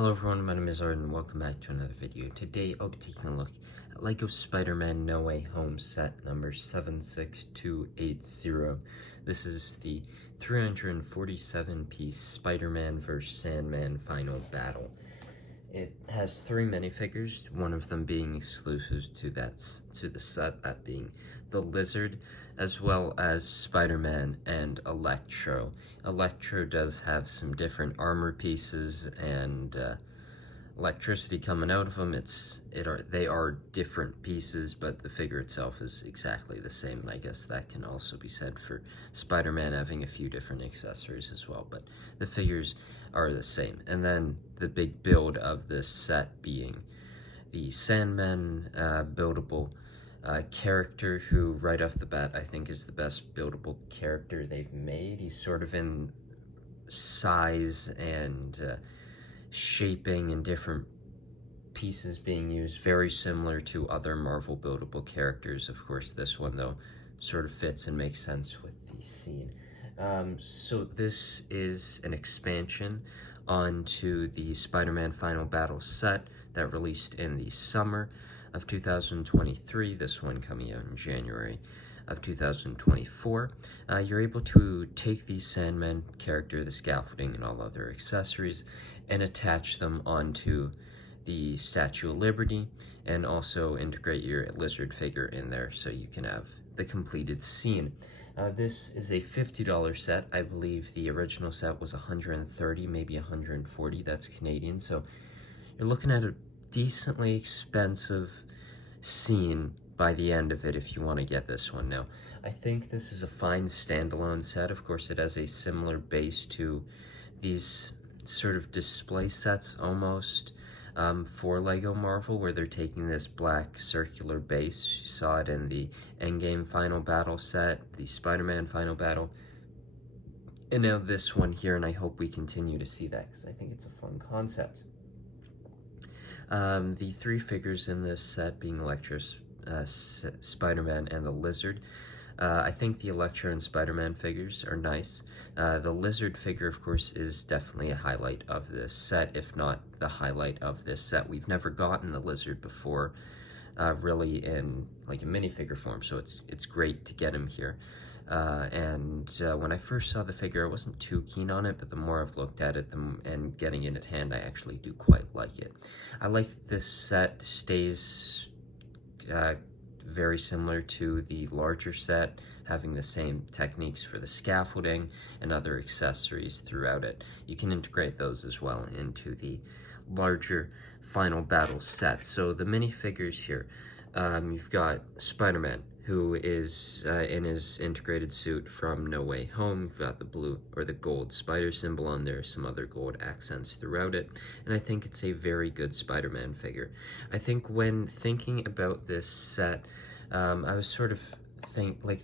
Hello everyone, my name is Arden and welcome back to another video. Today I'll be taking a look at LEGO Spider-Man No Way Home set number 76280. This is the 347-piece Spider-Man vs. Sandman final battle. It has 3 minifigures, one of them being exclusive to the set, that being the Lizard, as well as Spider-Man and Electro. Electro does have some different armor pieces and electricity coming out of them. They are different pieces, but the figure itself is exactly the same. And I guess that can also be said for Spider-Man having a few different accessories as well, but the figures are the same. And then the big build of this set being the Sandman buildable character, who right off the bat I think is the best buildable character they've made. He's sort of in size and shaping and different pieces being used, very similar to other Marvel buildable characters. Of course, this one, though, sort of fits and makes sense with the scene. So this is an expansion onto the Spider-Man Final Battle set that released in the summer of 2023, this one coming out in January of 2024. You're able to take the Sandman character, the scaffolding, and all other accessories and attach them onto the Statue of Liberty, and also integrate your Lizard figure in there so you can have the completed scene. This is a $50 set. I believe the original set was $130, maybe $140. That's Canadian, so you're looking at a decently expensive scene by the end of it if you want to get this one. Now, I think this is a fine standalone set. Of course, it has a similar base to these sort of display sets almost for LEGO Marvel, where they're taking this black circular base. You saw it in the Endgame Final Battle set, the Spider-Man Final Battle, and now this one here, and I hope we continue to see that because I think it's a fun concept. The 3 figures in this set being Electro, Spider-Man, and the Lizard. I think the Electro and Spider-Man figures are nice. The Lizard figure, of course, is definitely a highlight of this set, if not the highlight of this set. We've never gotten the Lizard before, really in like a minifigure form, so it's great to get him here. When I first saw the figure, I wasn't too keen on it, but the more I've looked at it and getting it at hand, I actually do quite like it. I like this set stays very similar to the larger set, having the same techniques for the scaffolding and other accessories throughout it. You can integrate those as well into the larger Final Battle set. So the minifigures here, you've got Spider-Man, who is in his integrated suit from No Way Home. You've got the blue or the gold spider symbol on there, some other gold accents throughout it, and I think it's a very good Spider-Man figure. I think when thinking about this set, I was sort of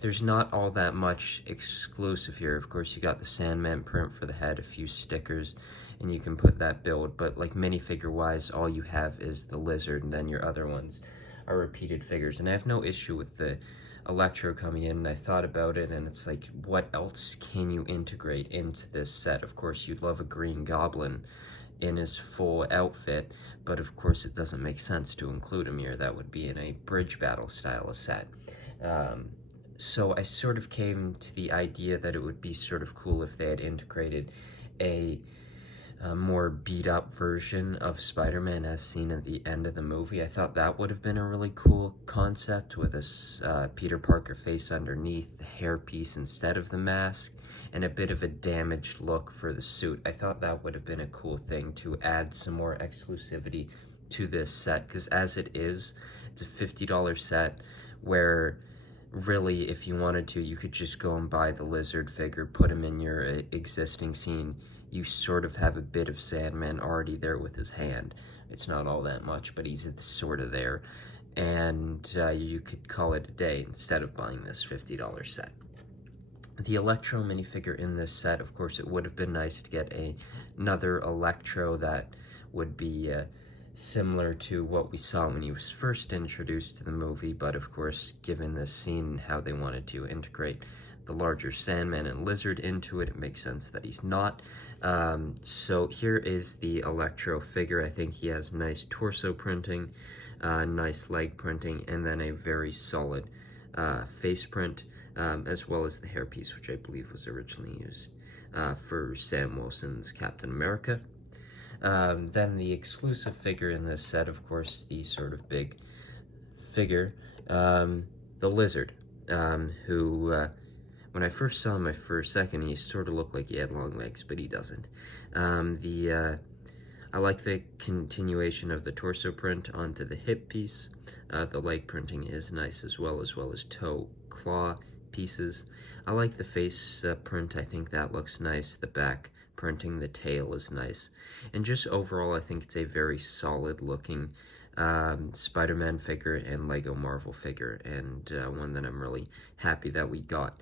there's not all that much exclusive here. Of course, you got the Sandman print for the head, a few stickers, and you can put that build, but like minifigure wise, all you have is the Lizard, and then your other ones are repeated figures. And I have no issue with the Electro coming in, and I thought about it, and it's like, what else can you integrate into this set? Of course, you'd love a Green Goblin in his full outfit, but of course it doesn't make sense to include him here. That would be in a bridge battle style of set. So I sort of came to the idea that it would be sort of cool if they had integrated a more beat-up version of Spider-Man as seen at the end of the movie. I thought that would have been a really cool concept, with a Peter Parker face underneath, the hairpiece instead of the mask, and a bit of a damaged look for the suit. I thought that would have been a cool thing to add some more exclusivity to this set, because as it is, it's a $50 set where really, if you wanted to, you could just go and buy the Lizard figure, put him in your existing scene. You sort of have a bit of Sandman already there with his hand. It's not all that much, but he's sort of there. And you could call it a day instead of buying this $50 set. The Electro minifigure in this set, of course, it would have been nice to get another Electro that would be similar to what we saw when he was first introduced to the movie, but of course, given this scene and how they wanted to integrate the larger Sandman and Lizard into it, it makes sense that he's not So here is the Electro figure. I think he has nice torso printing, nice leg printing, and then a very solid face print, as well as the hairpiece, which I believe was originally used for Sam Wilson's Captain America. Then the exclusive figure in this set, of course, the sort of big figure, the Lizard, who, when I first saw him for a second, he sort of looked like he had long legs, but he doesn't. I like the continuation of the torso print onto the hip piece. The leg printing is nice as well as toe claw pieces. I like the face print. I think that looks nice. The back printing, the tail is nice. And just overall, I think it's a very solid looking Spider-Man figure and Lego Marvel figure, and one that I'm really happy that we got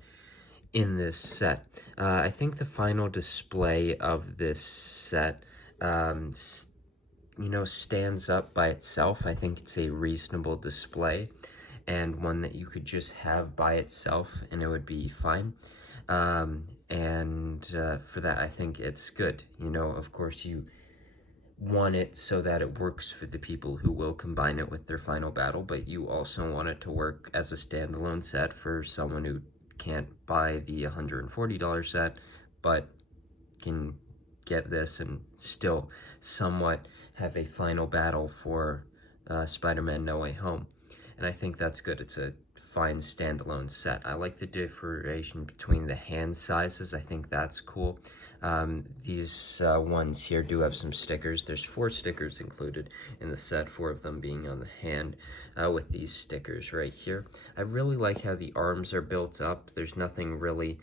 in this set. I think the final display of this set, stands up by itself. I think it's a reasonable display and one that you could just have by itself and it would be fine. For that, I think it's good. Of course, you want it so that it works for the people who will combine it with their final battle, but you also want it to work as a standalone set for someone who can't buy the $140 set, but can get this and still somewhat have a final battle for Spider-Man No Way Home. And I think that's good. It's a fine standalone set. I like the differentiation between the hand sizes. I think that's cool. These ones here do have some stickers. There's 4 stickers included in the set, 4 of them being on the hand with these stickers right here. I really like how the arms are built up. There's nothing really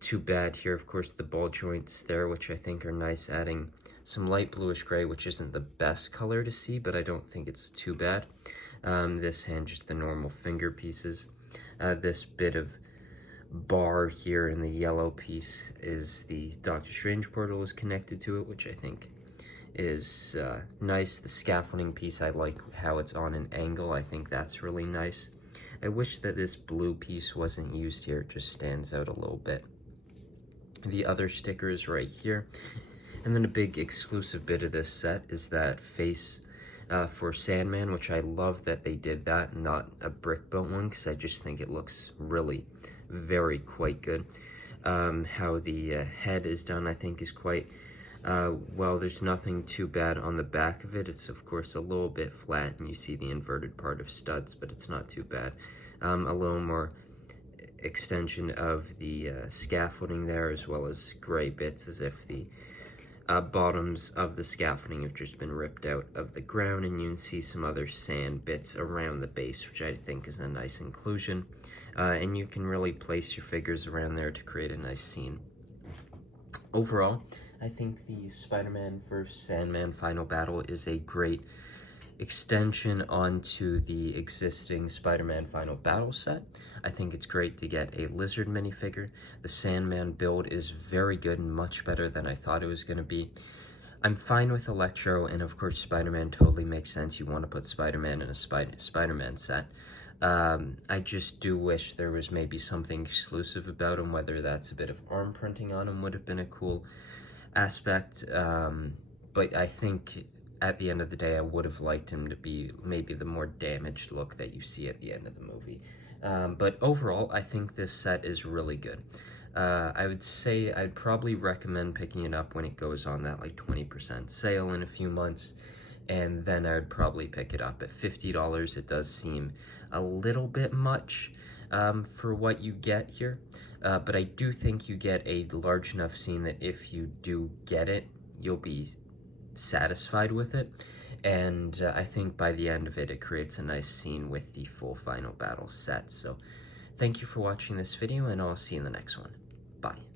too bad here. Of course, the ball joints there, which I think are nice, adding some light bluish gray, which isn't the best color to see, but I don't think it's too bad. This hand, just the normal finger pieces. This bit of bar here in the yellow piece is the Doctor Strange portal is connected to it, which I think is nice. The scaffolding piece, I like how it's on an angle. I think that's really nice. I wish that this blue piece wasn't used here. It just stands out a little bit. The other stickers right here. And then a big exclusive bit of this set is that face for Sandman, which I love that they did that, not a brick built one, because I just think it looks really quite good. How the head is done, I think, is quite well. There's nothing too bad on the back of it. It's of course a little bit flat and you see the inverted part of studs, but it's not too bad. A little more extension of the scaffolding there, as well as gray bits as if the bottoms of the scaffolding have just been ripped out of the ground, and you can see some other sand bits around the base, which I think is a nice inclusion. And you can really place your figures around there to create a nice scene. Overall, I think the Spider-Man vs. Sandman final battle is a great extension onto the existing Spider-Man final battle set. I think it's great to get a Lizard minifigure. The Sandman build is very good and much better than I thought it was going to be. I'm fine with Electro, and of course Spider-Man totally makes sense. You want to put Spider-Man in a Spider-Man set. I just do wish there was maybe something exclusive about him, whether that's a bit of arm printing on him would have been a cool aspect. But I think at the end of the day, I would have liked him to be maybe the more damaged look that you see at the end of the movie. But overall, I think this set is really good. I would say I'd probably recommend picking it up when it goes on that like 20% sale in a few months, and then I would probably pick it up at $50. It does seem a little bit much for what you get here, but I do think you get a large enough scene that if you do get it, you'll be satisfied with it, and I think by the end of it, it creates a nice scene with the full final battle set. So thank you for watching this video, and I'll see you in the next one. Bye.